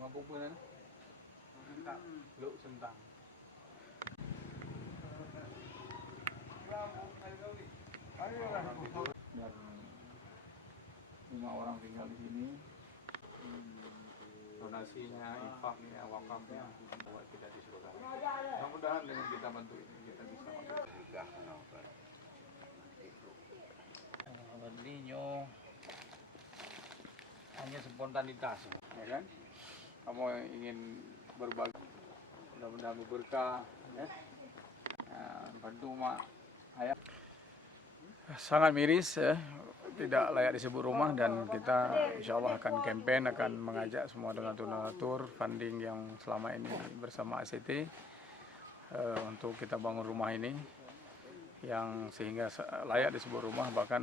Mabuk pun kan? Luk sentang. Dan 5 orang tinggal di sini. Donasinya, infaknya, wakafnya buat kita disuruhkan. Mudah-mudahan dengan kita bantu ini kita bisa masuk. Berlinyo hanya spontanitas, ya kan? Kamu yang ingin berbagi, mudah-mudahan berkah, ya. Bantu mak ayah. Sangat miris, ya. Tidak layak disebut rumah, dan kita insya Allah akan campaign, akan mengajak semua donatur-donatur funding yang selama ini bersama ACT untuk kita bangun rumah ini yang sehingga layak disebut rumah. Bahkan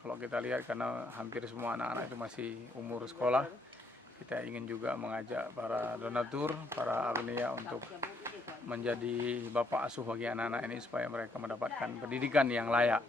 kalau kita lihat karena hampir semua anak-anak itu masih umur sekolah, kita ingin juga mengajak para donatur, para agniya untuk menjadi bapak asuh bagi anak-anak ini supaya mereka mendapatkan pendidikan yang layak.